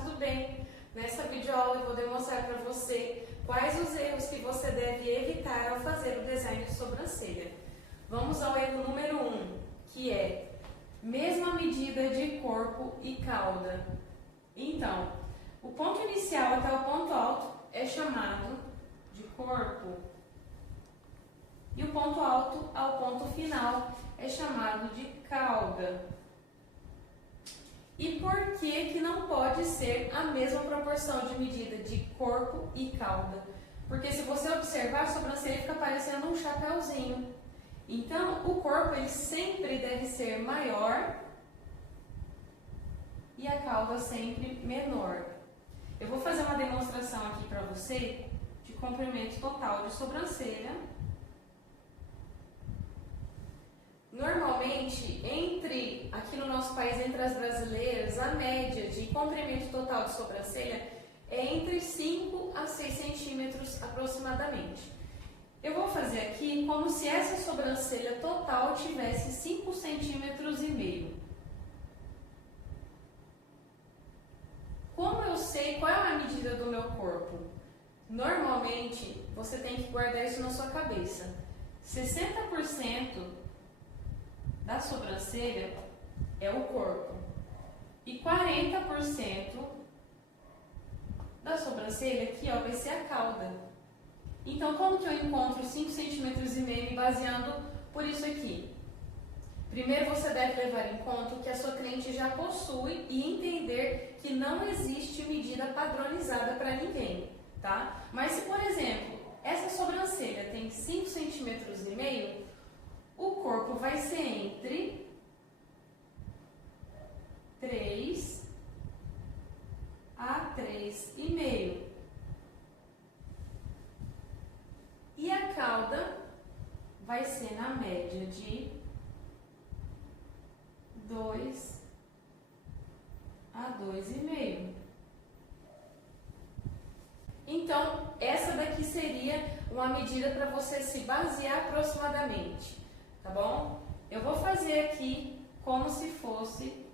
tudo bem? Nessa videoaula eu vou demonstrar para você quais os erros que você deve evitar ao fazer o design de sobrancelha. Vamos ao erro número 1, que é mesma medida de corpo e cauda. Então, o ponto inicial até o ponto alto é chamado de corpo e o ponto alto ao ponto final é chamado de cauda. E por que não pode ser a mesma proporção de medida de corpo e cauda? Porque se você observar, a sobrancelha fica parecendo um chapéuzinho. Então, o corpo ele sempre deve ser maior e a cauda sempre menor. Eu vou fazer uma demonstração aqui para você de comprimento total de sobrancelha. Normalmente, aqui no nosso país, entre as brasileiras, a média de comprimento total de sobrancelha é entre 5 a 6 centímetros aproximadamente. Eu vou fazer aqui como se essa sobrancelha total tivesse 5 centímetros e meio. Como eu sei qual é a medida do meu corpo? Normalmente, você tem que guardar isso na sua cabeça. 60% da sobrancelha é o corpo e 40% da sobrancelha aqui vai ser a cauda. Então, como que eu encontro 5 centímetros e meio me baseando por isso aqui? Primeiro, você deve levar em conta o que a sua cliente já possui e entender que não existe medida padronizada para ninguém, tá? Mas se, por exemplo, essa sobrancelha tem 5 centímetros e meio, o corpo vai ser entre 3 a 3,5. E a cauda vai ser na média de 2 a 2,5. Então, essa daqui seria uma medida para você se basear aproximadamente, tá bom? Eu vou fazer aqui como se fosse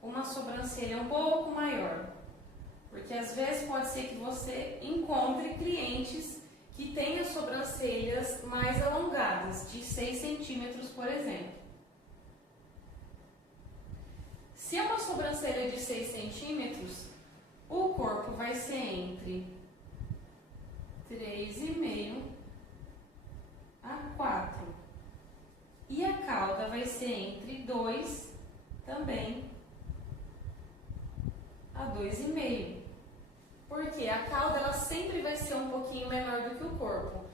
uma sobrancelha um pouco maior, porque às vezes pode ser que você encontre clientes que tenham sobrancelhas mais alongadas, de 6 centímetros, por exemplo. Se é uma sobrancelha de 6 centímetros, o corpo vai ser entre 3,5 a 4. E a cauda vai ser entre 2 também a 2,5. Porque a cauda ela sempre vai ser um pouquinho menor do que o corpo.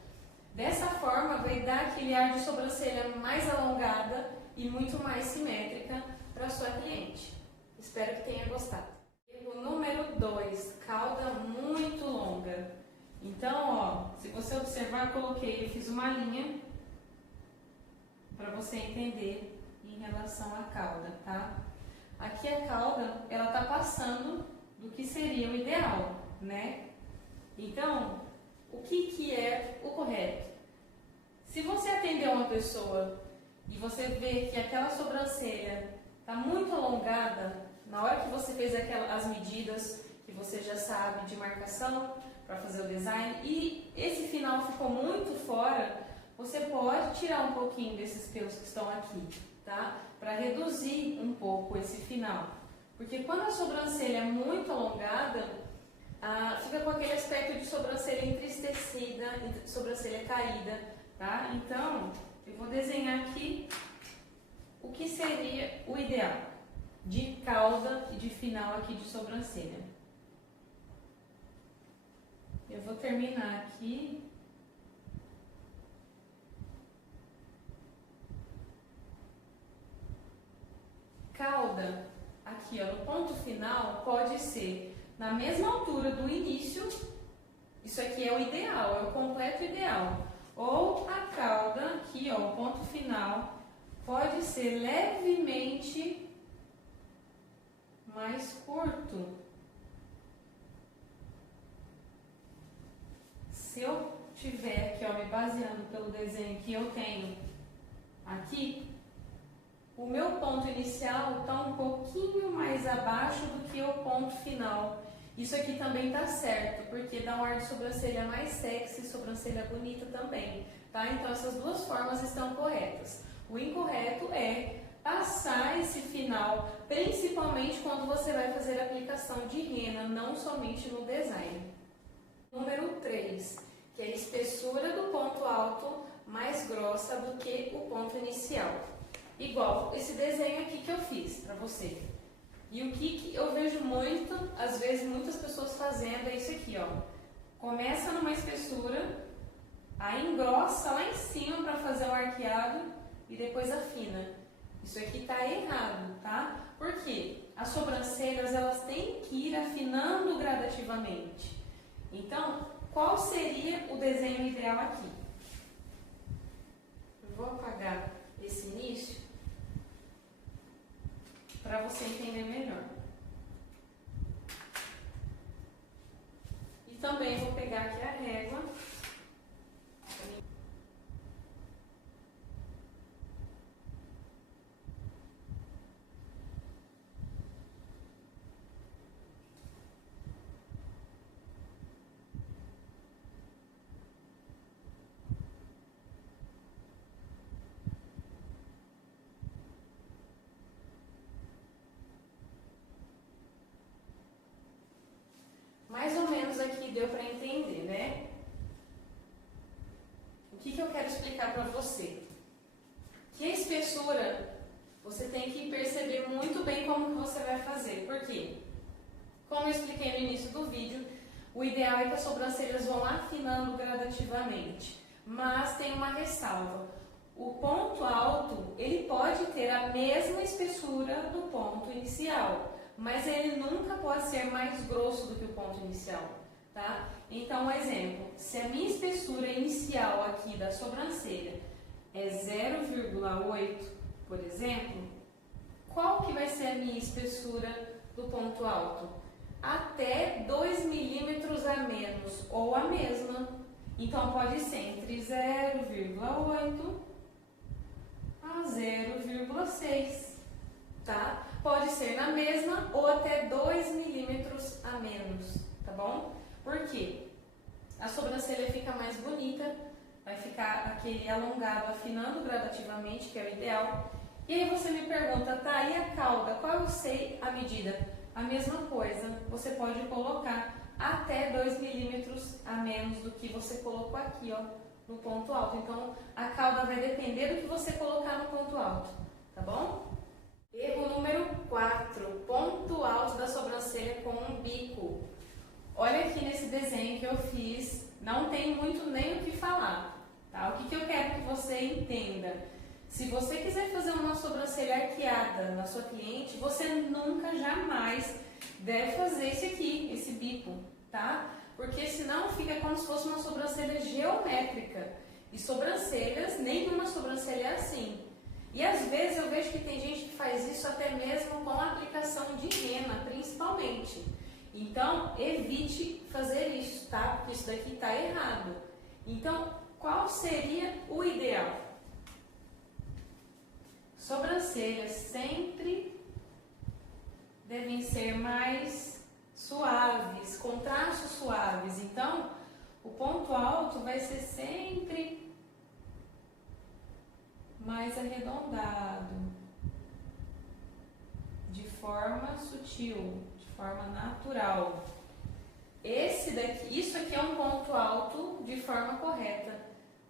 Dessa forma, vai dar aquele ar de sobrancelha mais alongada e muito mais simétrica para a sua cliente. Espero que tenha gostado. Erro número 2, cauda muito longa. Então, se você observar, eu fiz uma linha para você entender em relação à cauda, tá? Aqui a cauda, ela tá passando do que seria o ideal, né? Então, o que é o correto? Se você atender uma pessoa e você vê que aquela sobrancelha tá muito alongada, na hora que você fez as medidas que você já sabe de marcação para fazer o design e esse final ficou muito fora, você pode tirar um pouquinho desses pelos que estão aqui, tá? Para reduzir um pouco esse final. Porque quando a sobrancelha é muito alongada, fica com aquele aspecto de sobrancelha entristecida, sobrancelha caída, tá? Então, eu vou desenhar aqui o que seria o ideal de cauda e de final aqui de sobrancelha. Eu vou terminar aqui. Cauda, aqui no ponto final, pode ser na mesma altura do início, isso aqui é o ideal, é o completo ideal. Ou a cauda, aqui o ponto final, pode ser levemente mais curto. Se eu tiver aqui, me baseando pelo desenho que eu tenho aqui, o meu ponto inicial está um pouquinho mais abaixo do que aqui é o ponto final. Isso aqui também tá certo, porque dá um ar de sobrancelha mais sexy, sobrancelha bonita também, tá? Então essas duas formas estão corretas. O incorreto é passar esse final, principalmente quando você vai fazer a aplicação de rena, não somente no design. Número 3, que é a espessura do ponto alto mais grossa do que o ponto inicial. Igual esse desenho aqui que eu fiz para você. E o que eu vejo muito, às vezes muitas pessoas fazendo é isso aqui, ó. Começa numa espessura, aí engrossa lá em cima para fazer o arqueado e depois afina. Isso aqui tá errado, tá? Por quê? As sobrancelhas, elas têm que ir afinando gradativamente. Então, qual seria o desenho ideal aqui? Eu vou apagar esse início para você entender melhor. E também vou pegar aqui a régua. Mais ou menos aqui deu para entender, né? O que eu quero explicar para você? Que a espessura, você tem que perceber muito bem como que você vai fazer. Por quê? Como eu expliquei no início do vídeo, o ideal é que as sobrancelhas vão afinando gradativamente. Mas tem uma ressalva. O ponto alto, ele pode ter a mesma espessura do ponto inicial, mas ele nunca pode ser mais grosso do que o ponto inicial, tá? Então, um exemplo, se a minha espessura inicial aqui da sobrancelha é 0,8, por exemplo, qual que vai ser a minha espessura do ponto alto? Até 2 milímetros a menos ou a mesma. Então, pode ser entre 0,8 a 0,6, tá? Pode ser na mesma ou até 2 milímetros a menos, tá bom? Por quê? A sobrancelha fica mais bonita, vai ficar aquele alongado, afinando gradativamente, que é o ideal. E aí você me pergunta, tá, e a cauda? Qual eu sei a medida? A mesma coisa, você pode colocar até 2 milímetros a menos do que você colocou aqui, ó, no ponto alto. Então, a cauda vai depender do que você colocar no ponto alto, tá bom? Erro número 4, ponto alto da sobrancelha com um bico. Olha aqui nesse desenho que eu fiz, não tem muito nem o que falar, tá? O que eu quero que você entenda? Se você quiser fazer uma sobrancelha arqueada na sua cliente, você nunca, jamais deve fazer esse aqui, esse bico, tá? Porque senão fica como se fosse uma sobrancelha geométrica. E sobrancelhas, nenhuma sobrancelha é assim. E às vezes eu vejo que tem gente que faz isso até mesmo com a aplicação de rena, principalmente. Então, evite fazer isso, tá? Porque isso daqui está errado. Então, qual seria o ideal? Sobrancelhas sempre devem ser mais suaves, com traços suaves. Então, o ponto alto vai ser sempre mais arredondado, de forma sutil, de forma natural. Isso aqui é um ponto alto de forma correta,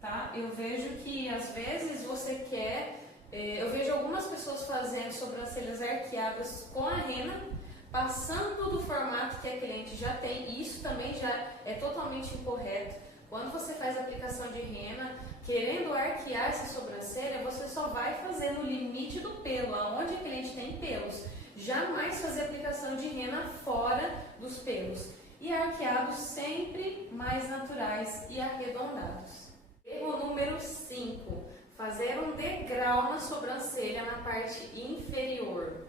tá? Eu vejo que às vezes você quer, eu vejo algumas pessoas fazendo sobrancelhas arqueadas com a rena, passando do formato que a cliente já tem, e isso também já é totalmente incorreto. Quando você faz a aplicação de rena, querendo arquear essa sobrancelha, você só vai fazer no limite do pelo, aonde a cliente tem pelos. Jamais fazer aplicação de rena fora dos pelos. E arqueados sempre mais naturais e arredondados. Erro número 5. Fazer um degrau na sobrancelha na parte inferior.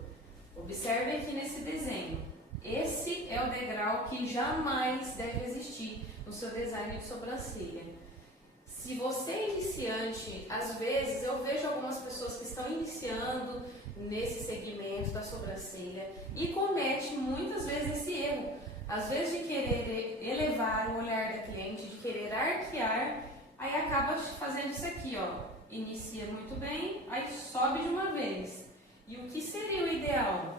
Observe aqui nesse desenho. Esse é o degrau que jamais deve existir no seu design de sobrancelha. Se você é iniciante, às vezes eu vejo algumas pessoas que estão iniciando nesse segmento da sobrancelha e comete muitas às vezes de querer elevar o olhar da cliente, de querer arquear, aí acaba fazendo isso aqui, ó. Inicia muito bem, aí sobe de uma vez. E o que seria o ideal?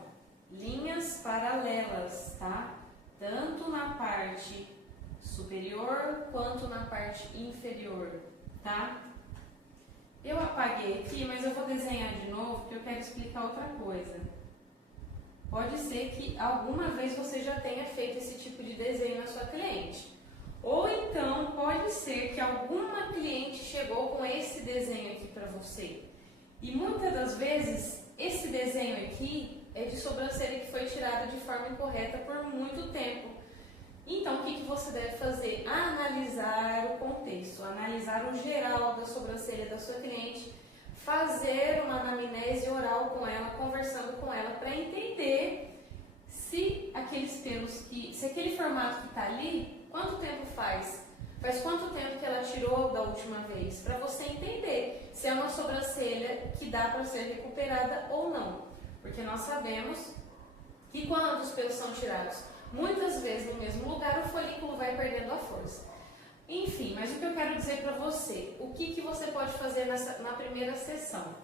Linhas paralelas, tá? Tanto na parte superior quanto na parte inferior, tá? Eu apaguei aqui, mas eu vou desenhar de novo porque eu quero explicar outra coisa. Pode ser que alguma vez você já tenha feito esse tipo de desenho na sua cliente. Ou então pode ser que alguma cliente chegou com esse desenho aqui para você. E muitas das vezes esse desenho aqui é de sobrancelha que foi tirada de forma incorreta por muito tempo. Então, o que você deve fazer? Analisar o contexto, analisar o geral da sobrancelha da sua cliente, fazer uma anamnese oral com ela, conversando com ela, para entender se aqueles pelos se aquele formato que está ali, quanto tempo faz? Faz quanto tempo que ela tirou da última vez? Para você entender se é uma sobrancelha que dá para ser recuperada ou não. Porque nós sabemos que quando os pelos são tirados muitas vezes no mesmo lugar, o folículo vai perdendo a força. Enfim, mas o que eu quero dizer para você, o que você pode fazer na primeira sessão?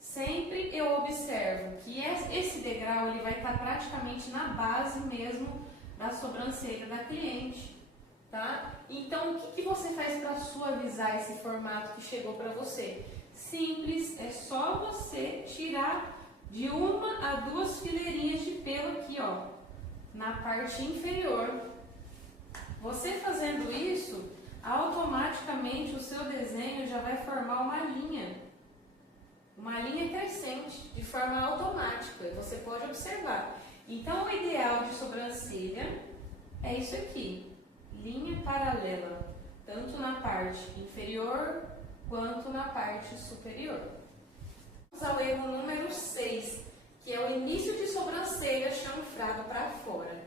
Sempre eu observo que esse degrau ele vai estar praticamente na base mesmo da sobrancelha da cliente, tá? Então, o que você faz para suavizar esse formato que chegou para você? Simples, é só você tirar de 1 a 2 fileirinhas de pelo aqui, ó, na parte inferior. Você fazendo isso, automaticamente o seu desenho já vai formar uma linha crescente, de forma automática, você pode observar. Então, o ideal de sobrancelha é isso aqui, linha paralela, tanto na parte inferior quanto na parte superior. Vamos ao erro número 6, que é o início de sobrancelha chanfrada para fora.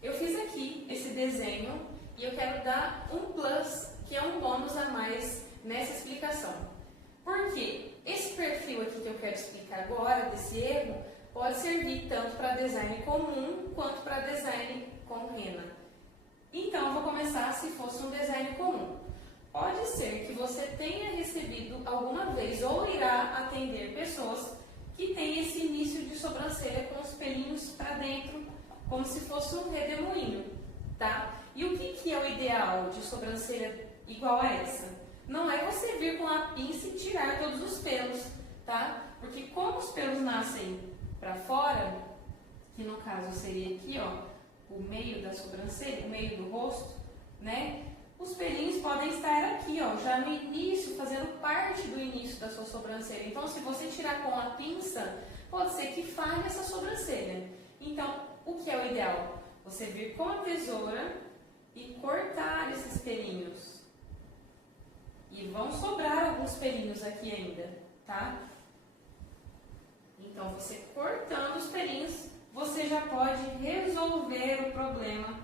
Eu fiz aqui esse desenho e eu quero dar um plus, que é um bônus a mais nessa explicação. Por quê? Esse perfil aqui que eu quero explicar agora, desse erro, pode servir tanto para design comum quanto para design com rena. Então, eu vou começar se fosse um design comum. Pode ser que você tenha recebido alguma vez ou irá atender pessoas que têm esse início de sobrancelha com os pelinhos para dentro, como se fosse um redemoinho, tá? E o que é o ideal de sobrancelha igual a essa? Não é você vir com a pinça e tirar todos os pelos, tá? Porque como os pelos nascem para fora, que no caso seria aqui, ó, o meio da sobrancelha, o meio do rosto, né? Os pelinhos podem estar aqui, ó, já no início, fazendo parte do início da sua sobrancelha. Então, se você tirar com a pinça, pode ser que falhe essa sobrancelha. Então, o que é o ideal? Você vir com a tesoura e cortar esses pelinhos. E vão sobrar alguns pelinhos aqui ainda, tá? Então, você cortando os pelinhos, você já pode resolver o problema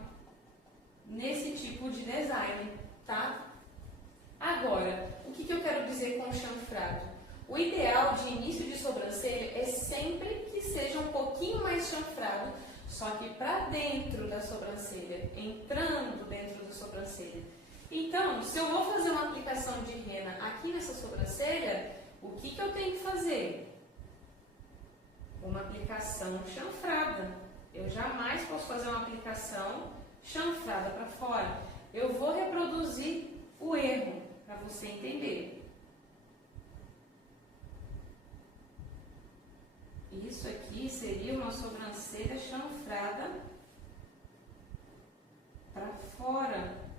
nesse tipo de design, tá? Agora, o que eu quero dizer com chanfrado? O ideal de início de sobrancelha é sempre que seja um pouquinho mais chanfrado, só que para dentro da sobrancelha, entrando dentro da sobrancelha. Então, se eu vou fazer uma aplicação de rena aqui nessa sobrancelha, o que eu tenho que fazer? Uma aplicação chanfrada. Eu jamais posso fazer uma aplicação chanfrada para fora. Eu vou reproduzir o erro para você entender. Isso aqui seria uma sobrancelha chanfrada para fora.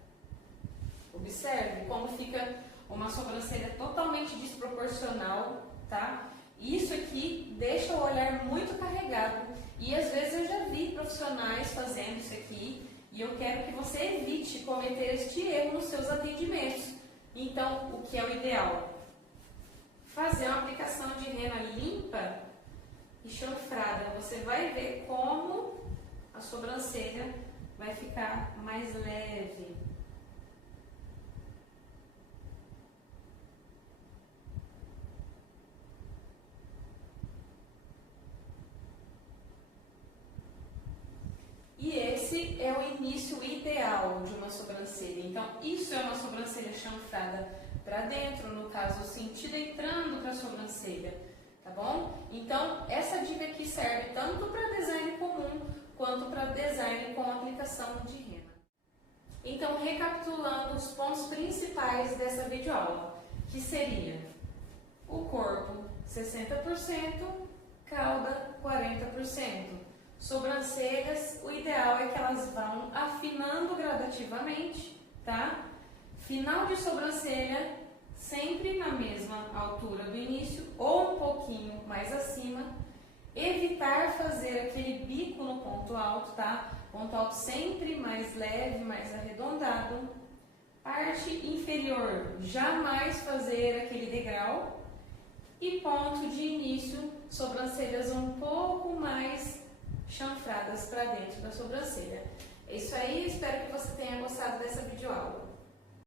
Observe como fica uma sobrancelha totalmente desproporcional, tá? Isso aqui deixa o olhar muito carregado e às vezes eu já vi profissionais fazendo isso aqui e eu quero que você evite cometer este erro nos seus atendimentos. Então, o que é o ideal? Fazer uma aplicação de rena limpa e chanfrada. Você vai ver como a sobrancelha vai ficar mais leve. E esse esse é o início ideal de uma sobrancelha. Então, isso é uma sobrancelha chanfrada para dentro, no caso, o sentido entrando para a sobrancelha, tá bom? Então, essa dica aqui serve tanto para design comum quanto para design com aplicação de rena. Então, recapitulando os pontos principais dessa videoaula, que seria o corpo 60%, cauda 40%. Sobrancelhas, o ideal é que elas vão afinando gradativamente, tá? Final de sobrancelha, sempre na mesma altura do início ou um pouquinho mais acima. Evitar fazer aquele bico no ponto alto, tá? Ponto alto sempre mais leve, mais arredondado. Parte inferior, jamais fazer aquele degrau. E ponto de início, sobrancelhas um pouco mais chanfradas para dentro da sobrancelha. É isso aí, espero que você tenha gostado dessa videoaula.